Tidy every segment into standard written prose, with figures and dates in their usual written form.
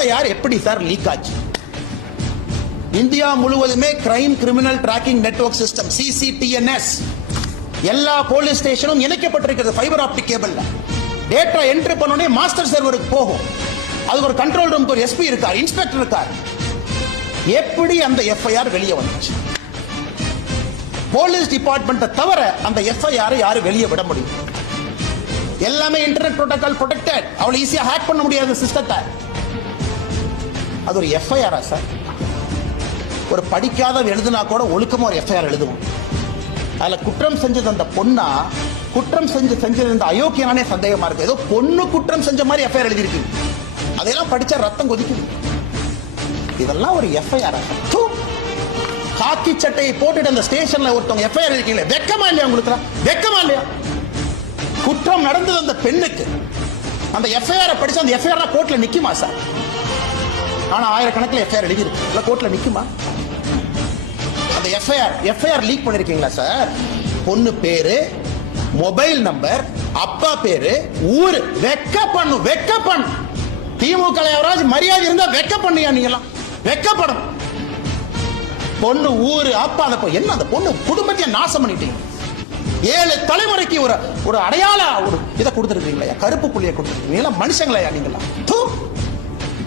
FIR எப்படி sir leak ஆச்சு? India முழுவதுமே crime criminal tracking network system CCTNS எல்லா போலீஸ் ஸ்டேஷனும் இணைக்கப்பட்டிருக்கிறது ஃபைபர் ஆப்டிக் கேபிள்ல. டேட்டா என்ட்ரி பண்ணோடனே மாஸ்டர் சர்வருக்கு போகும். அது ஒரு கண்ட்ரோல் ரூம், ஒரு SP இருக்கார், இன்ஸ்பெக்டர் இருக்கார். எப்படி அந்த FIR வெளியே வந்துச்சு? போலீஸ் டிபார்ட்மெண்ட் தவிர அந்த FIR யாரு வெளியே விட முடியும்? எல்லாமே இன்டர்நெட் புரோட்டோகால் ப்ரொடெக்டட். அவளை ஈஸியா ஹேக் பண்ண முடியாத சிஸ்டத்தை. அது ஒரு FIR சார்? ஒரு படிக்காத எழுதுனா கூட ஒழுக்கமா ஒரு FIR எழுதுவோம். அதுல குற்றம் செஞ்சது அந்த பொண்ணா, குற்றம் செஞ்சது இந்த அயோக்கியனானே சந்தேகமா இருக்கு. ஏதோ பொண்ணு குற்றம் செஞ்ச மாதிரி FIR எழுதிருக்கு. அதெல்லாம் படிச்சா ரத்தம் கொதிக்குது. இதெல்லாம் ஒரு FIR? காக்கி சட்டையை போட்டுட்டு அந்த ஸ்டேஷன்ல ஒருத்தவங்க FIR இருக்கீங்களே, வெக்கமா இல்லையா உங்களுக்கு? வெக்கமா இல்லையா? குற்றம் நடந்தது அந்த பெண்ணுக்கு. அந்த FIR படிச்சா அந்த FIR கோர்ட்ல நிக்குமா சார்? ஆனா ஆயிரக்கணக்கில் FIR எழுதிருக்கு, இல்ல கோர்ட்ல நிக்குமா? அந்த FIR லீக் பண்ணிருக்கீங்களா சார்? பொண்ணு பேரு, மொபைல் நம்பர், அப்பா பேரு, ஊரு. வெக்க பண்ணு. திமுக எவராஜ் மரியாதை இருந்தா வெக்க பண்ணியா? நீங்களாம் வெக்கப்படும். பொண்ணு, ஊரு, அப்பா, அந்த என்ன அந்த பொண்ணு குடும்பத்தையே நாசம் பண்ணிட்டீங்க. 7 தலைமுறைக்கு ஒரு அடையாள ஒரு இதை கொடுத்துருக்கீங்களா? கருப்பு புள்ளியை கொடுத்துருக்கீங்களா? மனுஷங்களா நீங்களா?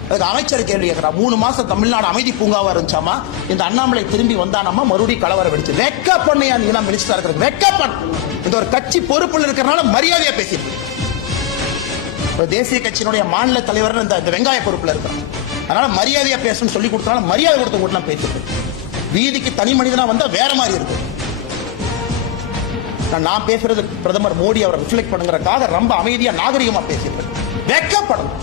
அதுக்கு அமைச்சர் கேள்வி கேட்கிறா. 3 மாசம் தமிழ்நாடு அமைதி பூங்காவா இருந்துச்சாமா, இந்த அண்ணாமலை திரும்பி வந்தானாமா, மறுபடியும் கலவரம் வெடிச்சு. வெக்க பண்ணியா நீங்க மினிஸ்டரா இருக்கிறது? வெக்க பண்ண. இந்த ஒரு கட்சி பொறுப்புல இருக்கிறனால மரியாதையா பேசிட்டு, தேசிய கட்சியினுடைய மாநில தலைவர் இந்த வெங்காய பொறுப்புல இருக்கிறாங்க. அதனால மரியாதையா பேசணும்னு சொல்லி கொடுத்தனால மரியாதை கொடுத்த கூட்டலாம் பேசிட்டு, வீதிக்கு தனி மனிதனா வந்தா வேற மாதிரி இருக்கு. நான் பேசுறது பிரதமர் மோடி அவரை ரிஃப்ளெக்ட் பண்ணுங்கறதுக்காக ரொம்ப அமைதியா நாகரிகமா பேசிட்டு. வெக்கப்படணும்.